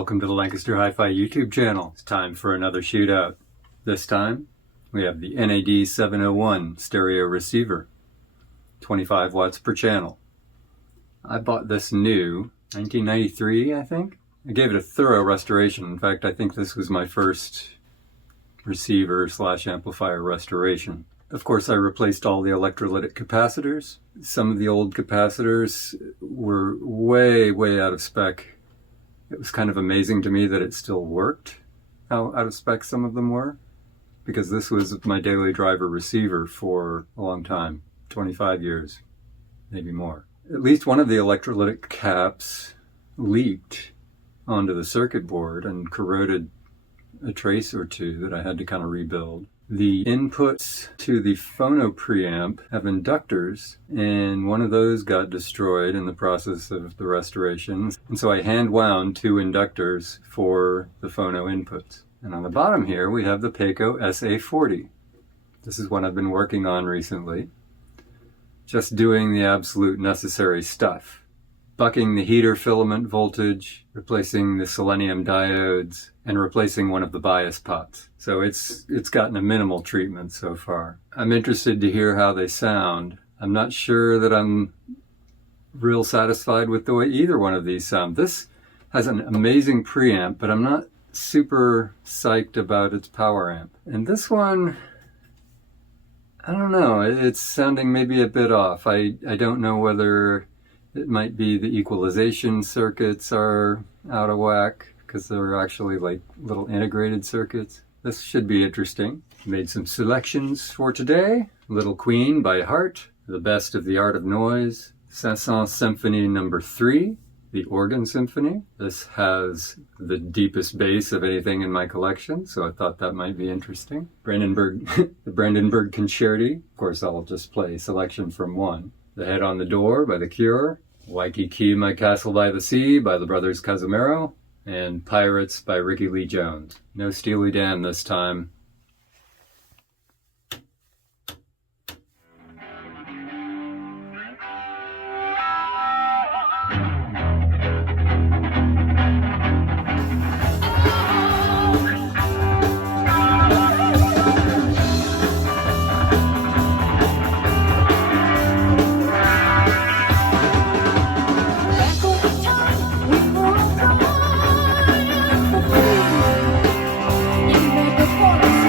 Welcome to the Lancaster Hi-Fi YouTube channel. It's time for another shootout. This time, we have the NAD 701 stereo receiver, 25 watts per channel. I bought this new, 1993 I think. I gave it a thorough restoration. In fact, I think this was my first receiver / amplifier restoration. Of course, I replaced all the electrolytic capacitors. Some of the old capacitors were way out of spec. It was kind of amazing to me that it still worked, how out of spec some of them were, because this was my daily driver receiver for a long time, 25 years, maybe more. At least one of the electrolytic caps leaked onto the circuit board and corroded a trace or two that I had to kind of rebuild. The inputs to the phono preamp have inductors, and one of those got destroyed in the process of the restoration. And so I hand wound 2 inductors for the phono inputs. And on the bottom here we have the PACO SA-40. This is one I've been working on recently. Just doing the absolute necessary stuff. Bucking the heater filament voltage, replacing the selenium diodes, and replacing one of the bias pots. So it's gotten a minimal treatment so far. I'm interested to hear how they sound. I'm not sure that I'm real satisfied with the way either one of these sound. This has an amazing preamp, but I'm not super psyched about its power amp. And this one, I don't know, it's sounding maybe a bit off. I don't know whether it might be the equalization circuits are out of whack, because they're actually like little integrated circuits. This should be interesting. Made some selections for today. Little Queen by heart, the best of the art of noise, Saint-Saëns Symphony No. 3, the organ symphony. This has the deepest bass of anything in my collection, so I thought that might be interesting. Brandenburg, the Brandenburg Concerti. Of course, I'll just play a selection from one. The Head on the Door by The Cure, Waikiki My Castle by the Sea by the Brothers Casimiro, and Pirates by Ricky Lee Jones. No Steely Dan this time. For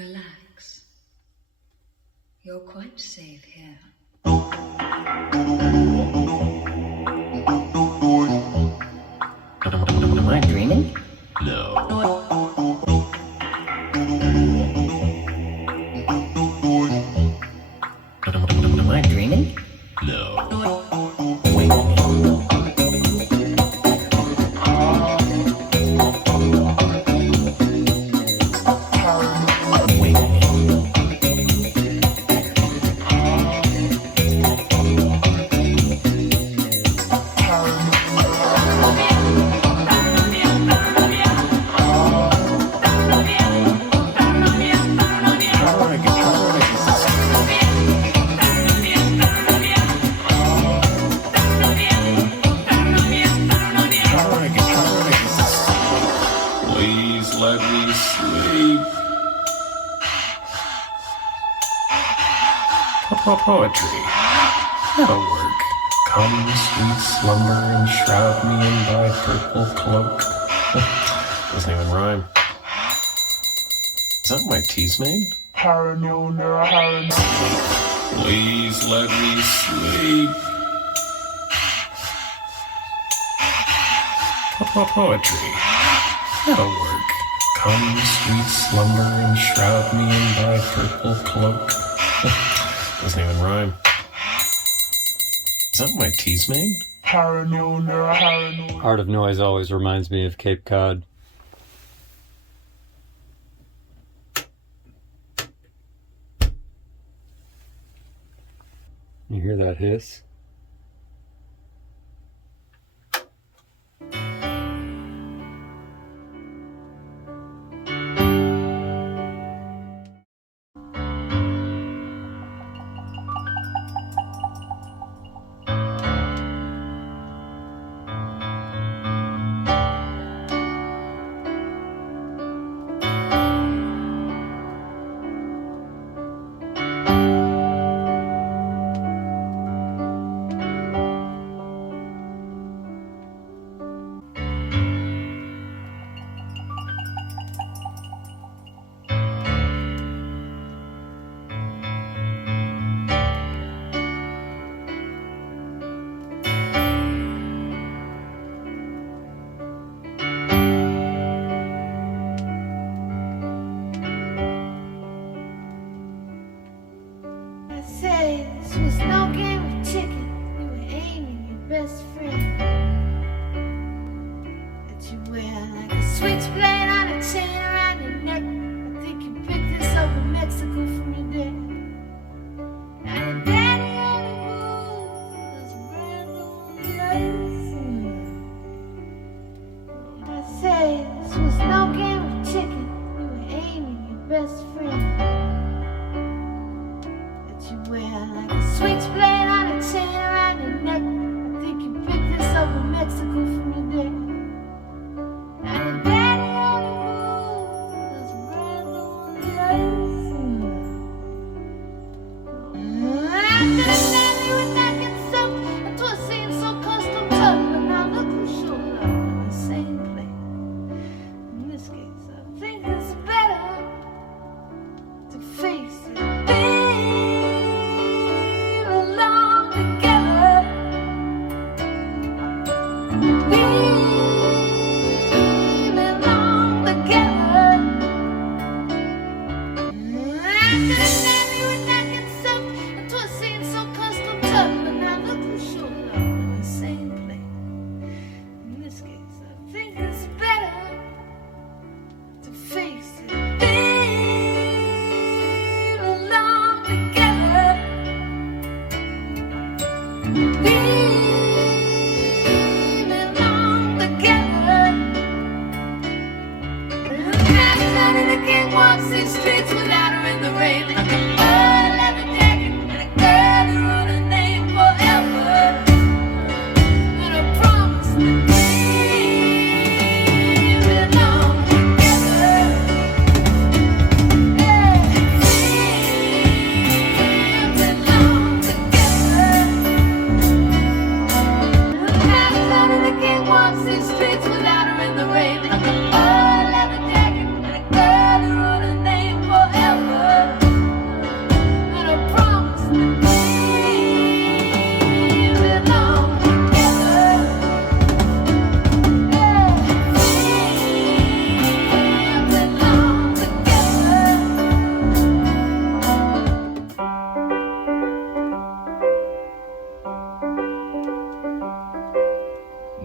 Relax. You're quite safe here. Am I dreaming? No. Am I dreaming? No. Poetry. That'll work. Come, sweet slumber, and shroud me in thy purple cloak. Doesn't even rhyme. Is that my tea's made? Please let me sleep. Poetry. That'll work. Come, sweet slumber, and shroud me in thy purple cloak. Doesn't even rhyme. Is that my tea's made? Art of Noise always reminds me of Cape Cod. You hear that hiss?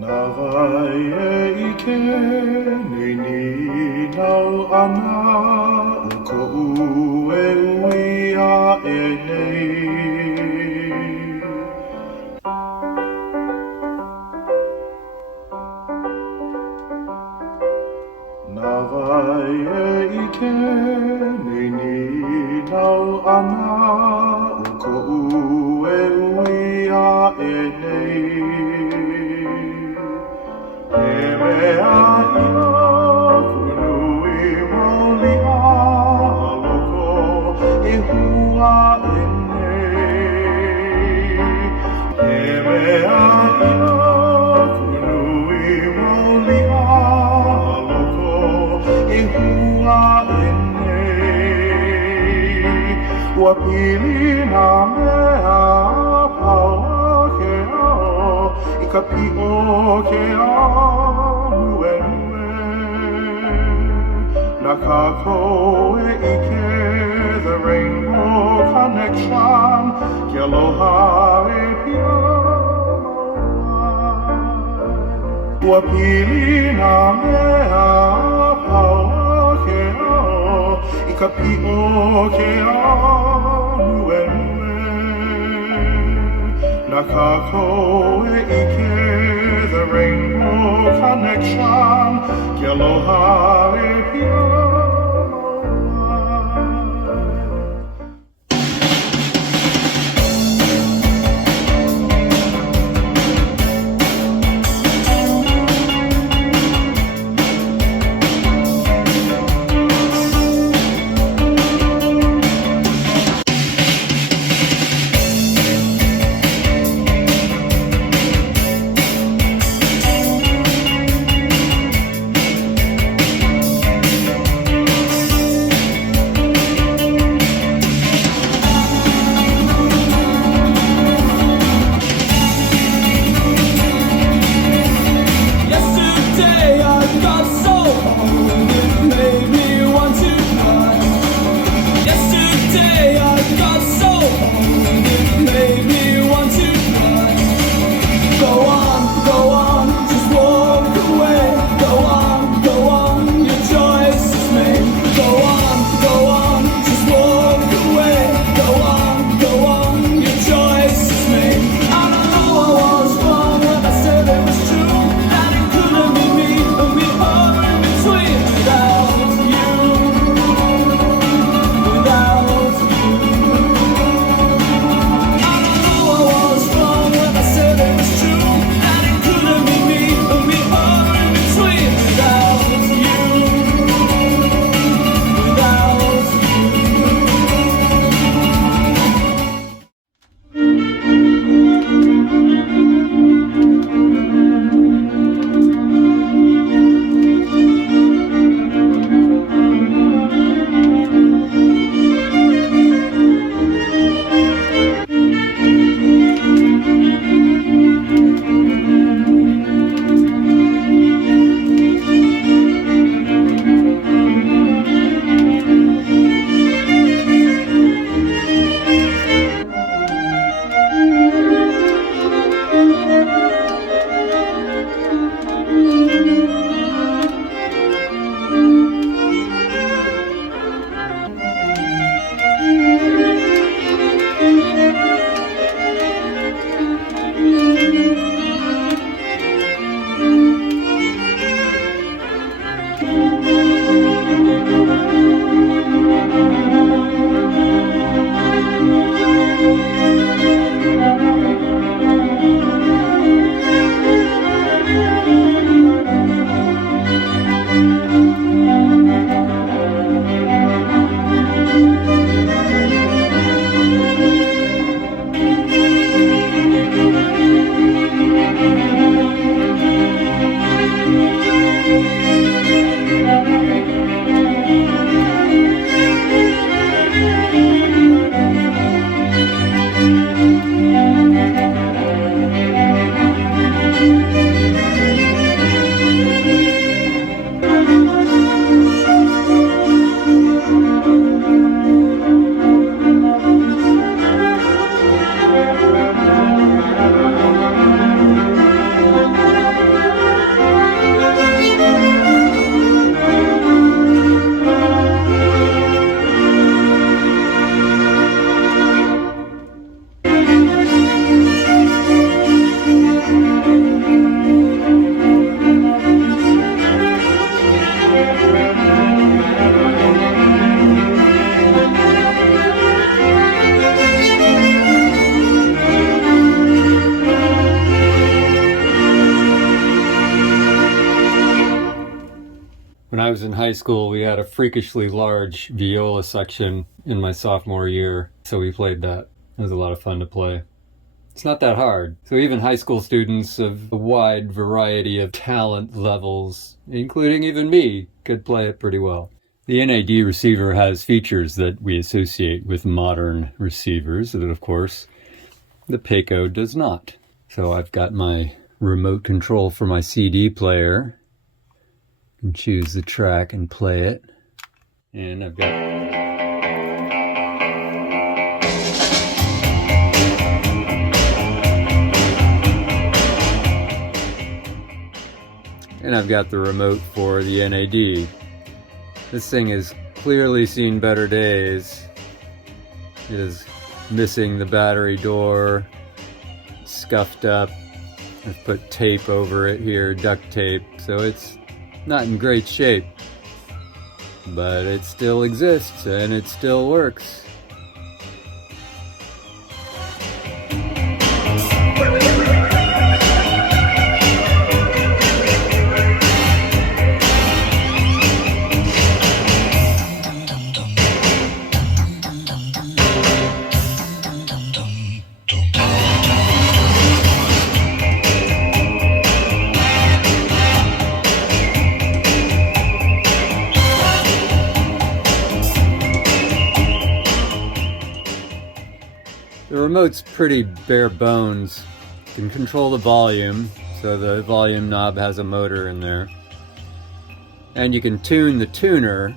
Navae ike nei ni nau ana o ko ue ui a e nei. Navae ike nei ni nau ana o ko ue ui a e nei. E mea ia kunui mauli a loko e hua e nei. E mea ia kunui mauli a loko e hua e nei. Ua pili na mea paua ke ao I ka pio ke anu e nue. Na kako e ike the rainbow connection ke aloha e pia mawai. Ua pili na mea paua ke ao I ka pio ke anu e nue. Na kako e ike the rainbow connection ke aloha e pia was in high school, we had a freakishly large viola section in my sophomore year, so we played that. It was a lot of fun to play. It's not that hard. So even high school students of a wide variety of talent levels, including even me, could play it pretty well. The NAD receiver has features that we associate with modern receivers that, of course, the PACO does not. So I've got my remote control for my CD player. And choose the track and play it. And I've got the remote for the NAD. This thing has clearly seen better days. It is missing the battery door, scuffed up. I've put tape over it here, duct tape, so it's not in great shape. But it still exists and it still works. The remote's pretty bare bones. You can control the volume, so the volume knob has a motor in there. And you can tune the tuner,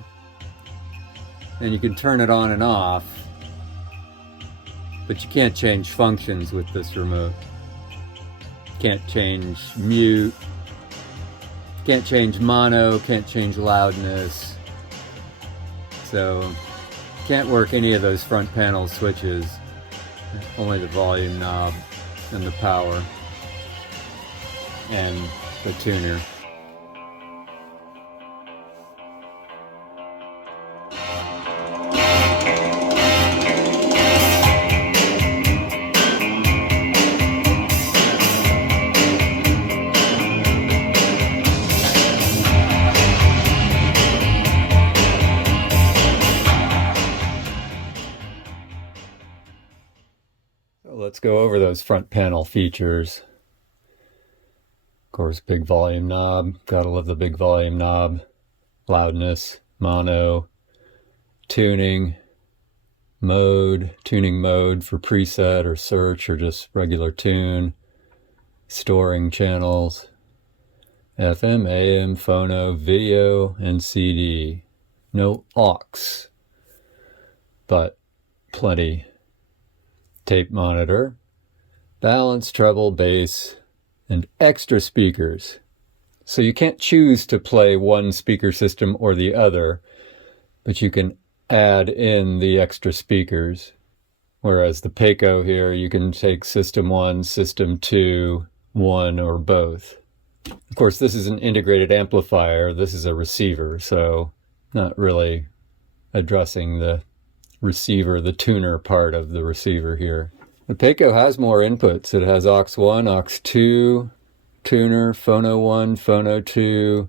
and you can turn it on and off. But you can't change functions with this remote. Can't change mute, can't change mono, can't change loudness. So, can't work any of those front panel switches. Only the volume knob and the power and the tuner. Let's go over those front panel features. Of course, big volume knob. Gotta love the big volume knob. Loudness, mono, tuning mode for preset or search or just regular tune. Storing channels. FM, AM, phono, video, and CD. No aux, but plenty. Tape monitor, balance, treble, bass, and extra speakers. So you can't choose to play one speaker system or the other, but you can add in the extra speakers. Whereas the PACO here, you can take system 1, system 2, 1, or both. Of course, this is an integrated amplifier. This is a receiver, so not really addressing the receiver, the tuner part of the receiver here. The PACO has more inputs. It has aux 1, aux 2, tuner, phono 1, phono 2,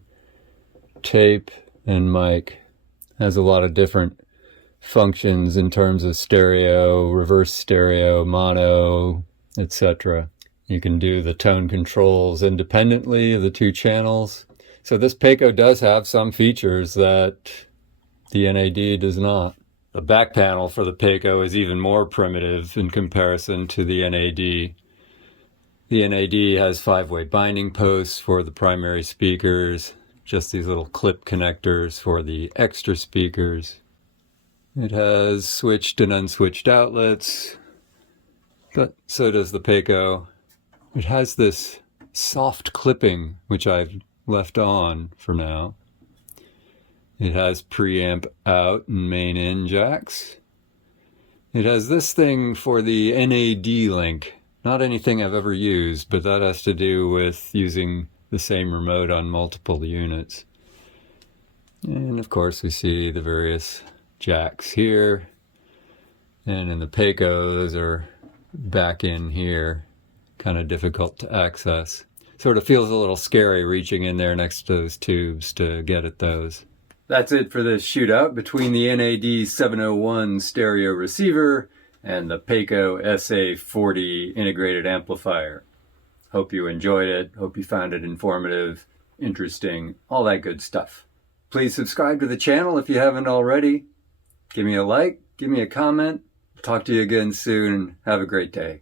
tape, and mic. Has a lot of different functions in terms of stereo, reverse stereo, mono, etc. You can do the tone controls independently of the two channels. So this PACO does have some features that the NAD does not. The back panel for the PACO is even more primitive in comparison to the NAD. The NAD has 5-way binding posts for the primary speakers, just these little clip connectors for the extra speakers. It has switched and unswitched outlets, but so does the PACO. It has this soft clipping, which I've left on for now. It has preamp out and main in jacks. It has this thing for the NAD link. Not anything I've ever used, but that has to do with using the same remote on multiple units. And of course we see the various jacks here. And in the PACO, those are back in here. Kind of difficult to access. Sort of feels a little scary reaching in there next to those tubes to get at those. That's it for this shootout between the NAD 701 stereo receiver and the PACO SA-40 integrated amplifier. Hope you enjoyed it. Hope you found it informative, interesting, all that good stuff. Please subscribe to the channel if you haven't already. Give me a like, give me a comment. Talk to you again soon. Have a great day.